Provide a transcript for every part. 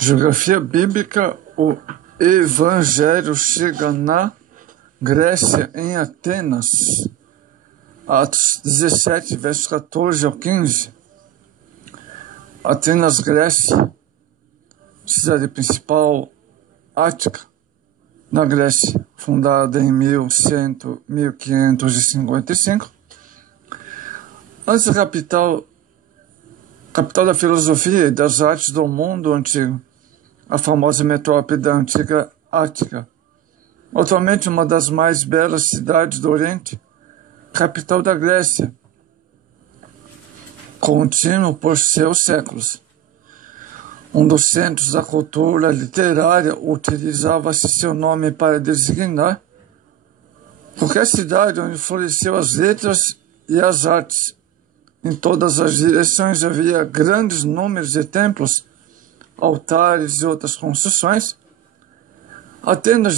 Geografia bíblica, o Evangelho chega na Grécia, em Atenas. Atos 17, versos 14 ao 15. Atenas, Grécia, cidade principal, Ática, na Grécia, fundada em 1555. Antes da capital da filosofia e das artes do mundo antigo, a famosa metrópole da antiga Ática, atualmente uma das mais belas cidades do Oriente, capital da Grécia, contínuo por seus séculos. Um dos centros da cultura literária utilizava-se seu nome para designar qualquer cidade onde floresceu as letras e as artes. Em todas as direções havia grandes números de templos, altares e outras construções. Atenas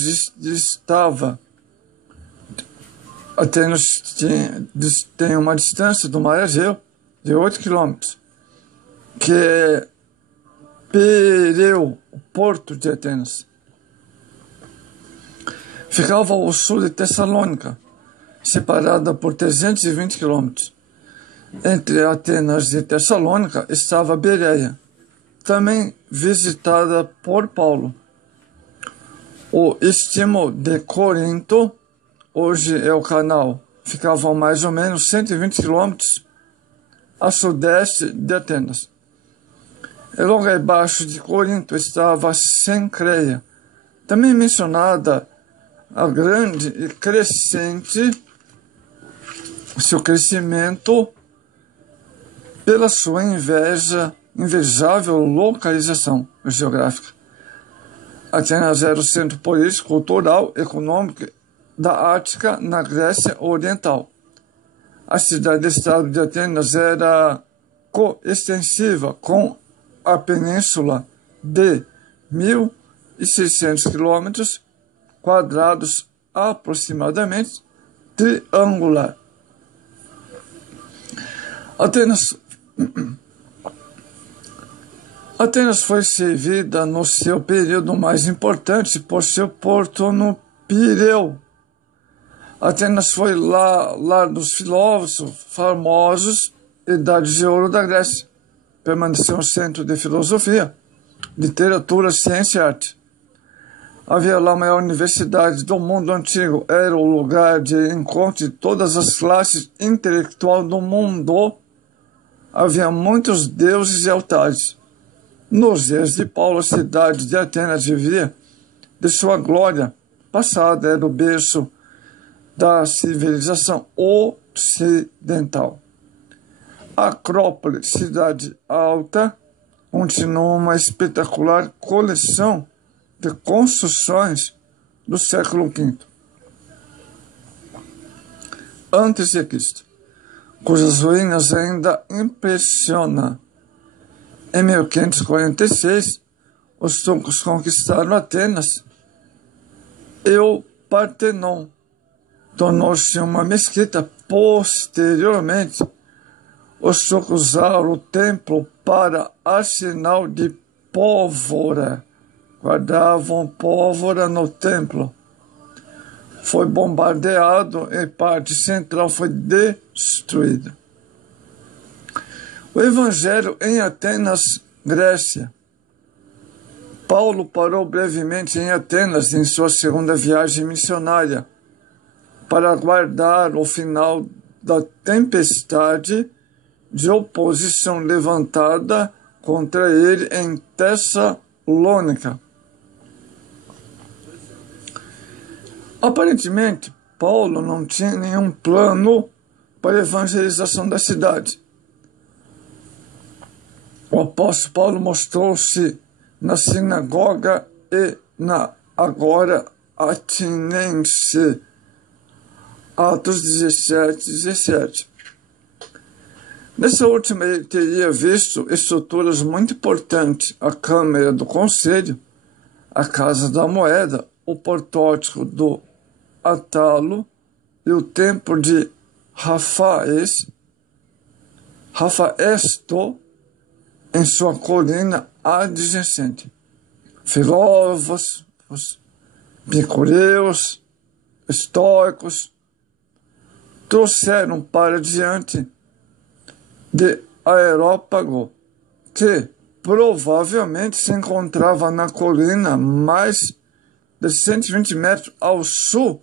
tem uma distância do mar Egeu de 8 quilômetros, que é Pireu, o porto de Atenas. Ficava ao sul de Tessalônica, separada por 320 quilômetros. Entre Atenas e Tessalônica estava Bereia, também visitada por Paulo. O Istmo de Corinto, hoje é o canal, ficava a mais ou menos 120 quilômetros a sudeste de Atenas. E logo abaixo de Corinto estava Cencreia, também mencionada a grande e crescente seu crescimento pela sua invejável localização geográfica. Atenas era o centro político, cultural, econômico da Ática, na Grécia Oriental. A cidade-estado de Atenas era coextensiva com a península de 1.600 quilômetros quadrados, aproximadamente triangular. Atenas foi servida no seu período mais importante por seu porto no Pireu. Atenas foi lar dos filósofos famosos, Idade de Ouro da Grécia. Permaneceu um centro de filosofia, literatura, ciência e arte. Havia lá a maior universidade do mundo antigo. Era o lugar de encontro de todas as classes intelectuais do mundo. Havia muitos deuses e altares. Nos dias de Paulo, a cidade de Atenas vivia de sua glória passada. Era o berço da civilização ocidental. A Acrópole, cidade alta, continua uma espetacular coleção de construções do século V a.C., cujas ruínas ainda impressionam. Em 1546, os turcos conquistaram Atenas e o Partenon tornou-se uma mesquita. Posteriormente, os turcos usaram o templo para arsenal de pólvora. Guardavam pólvora no templo. Foi bombardeado e parte central foi destruída. O Evangelho em Atenas, Grécia. Paulo parou brevemente em Atenas em sua segunda viagem missionária para aguardar o final da tempestade de oposição levantada contra ele em Tessalônica. Aparentemente, Paulo não tinha nenhum plano para a evangelização da cidade. O apóstolo Paulo mostrou-se na sinagoga e na agora atinense. Atos 17. Nessa última, ele teria visto estruturas muito importantes: a Câmara do Conselho, a Casa da Moeda, o portótico do Atalo e o templo de Rafaesto em sua colina adjacente. filósofos, epicureus, estoicos, trouxeram para diante de Areópago, que provavelmente se encontrava na colina mais de 120 metros ao sul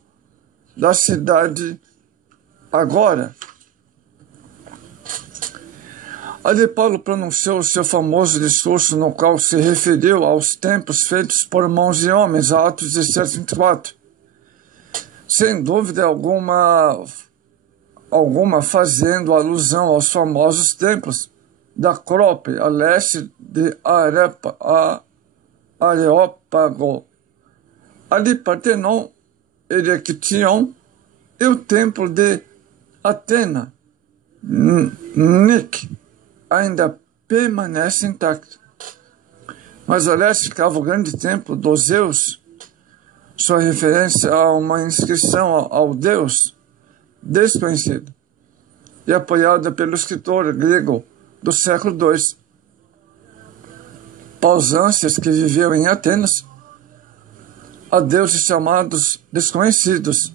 da cidade agora. Ali Paulo pronunciou seu famoso discurso no qual se referiu aos templos feitos por mãos de homens, Atos 17, 24. Sem dúvida alguma fazendo alusão aos famosos templos da Acrópole, a leste de Areópago. Ali Partenon, Erechtheion e o templo de Atena, Nik, ainda permanece intacto. Mas a leste ficava o grande templo dos Zeus, sua referência a uma inscrição ao deus desconhecido, e apoiada pelo escritor grego do século II. Pausâncias, que viveu em Atenas, a deuses chamados desconhecidos.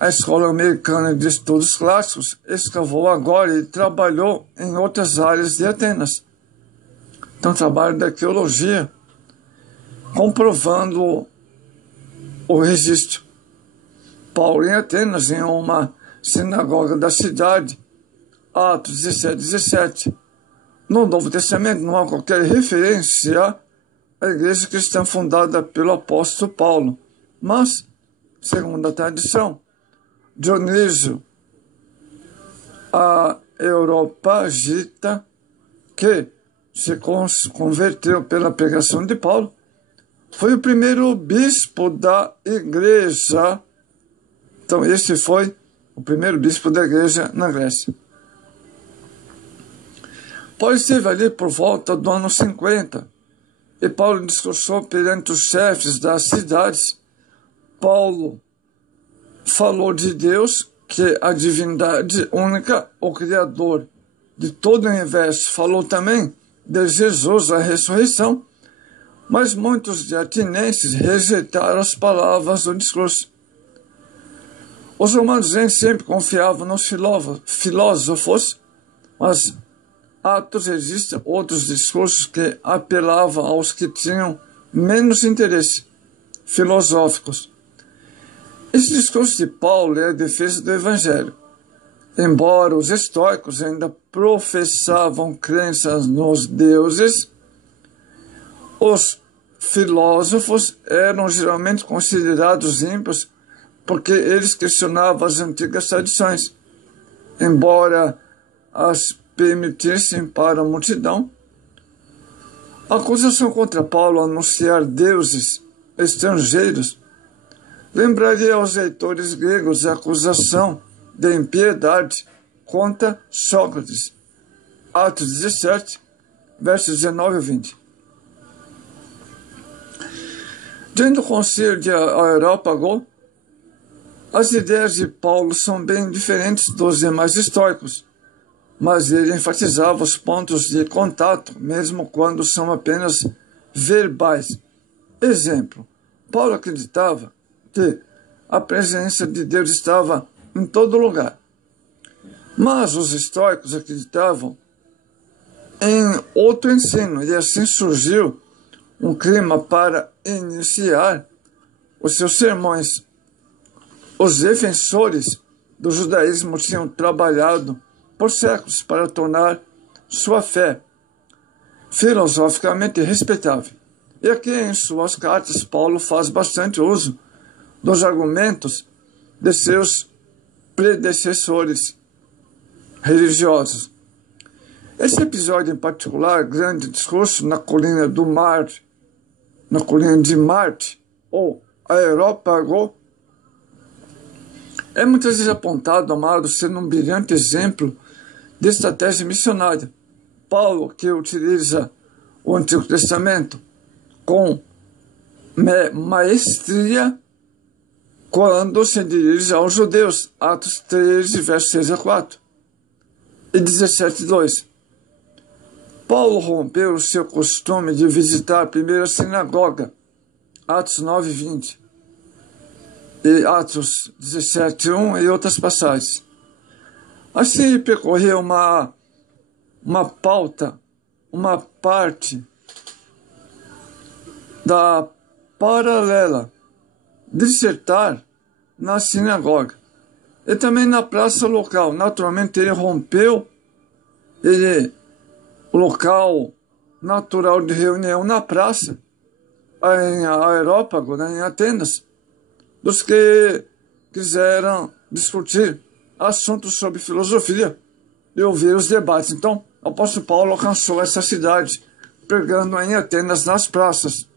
A Escola Americana de Estudos Clássicos escavou agora e trabalhou em outras áreas de Atenas. Então, trabalho da arqueologia, comprovando o registro. Paulo em Atenas, em uma sinagoga da cidade, Atos 17, 17. No Novo Testamento não há qualquer referência à igreja cristã fundada pelo apóstolo Paulo, mas, segundo a tradição, Dionísio Areopagita, que se converteu pela pregação de Paulo, foi o primeiro bispo da igreja. Então, esse foi o primeiro bispo da igreja na Grécia. Paulo esteve ali por volta do ano 50, e Paulo discursou perante os chefes das cidades. Paulo falou de Deus, que é a divindade única, o Criador de todo o universo. Falou também de Jesus, a ressurreição, mas muitos de atinenses rejeitaram as palavras do discurso. Os romanos sempre confiavam nos filósofos, mas Atos registra outros discursos que apelavam aos que tinham menos interesse filosóficos. Esse discurso de Paulo é a defesa do Evangelho. Embora os estoicos ainda professavam crenças nos deuses, os filósofos eram geralmente considerados ímpios porque eles questionavam as antigas tradições. Embora as permitissem para a multidão, a acusação contra Paulo anunciar deuses estrangeiros lembraria aos leitores gregos a acusação de impiedade contra Sócrates. Atos 17, versos 19 e 20. Diante do concílio de Areópago, as ideias de Paulo são bem diferentes dos demais estoicos, mas ele enfatizava os pontos de contato, mesmo quando são apenas verbais. Exemplo, Paulo acreditava que a presença de Deus estava em todo lugar, mas os estoicos acreditavam em outro ensino, e assim surgiu um clima para iniciar os seus sermões. Os defensores do judaísmo tinham trabalhado por séculos para tornar sua fé filosoficamente respeitável. E aqui em suas cartas, Paulo faz bastante uso dos argumentos de seus predecessores religiosos. Esse episódio em particular, grande discurso na colina de Marte, ou Areópago, é muitas vezes apontado, amado, sendo um brilhante exemplo de estratégia missionária. Paulo, que utiliza o Antigo Testamento com maestria quando se dirige aos judeus, Atos 13, versos 6 a 4 e 17, 2. Paulo rompeu o seu costume de visitar primeiro a sinagoga, Atos 9:20, e Atos 17:1 e outras passagens. Assim percorreu uma pauta, uma parte da paralela, dissertar na sinagoga e também na praça local. Naturalmente ele rompeu o local natural de reunião na praça, em Areópago, né, em Atenas, dos que quiseram discutir assuntos sobre filosofia e ouvir os debates. Então, o apóstolo Paulo alcançou essa cidade, pregando em Atenas nas praças.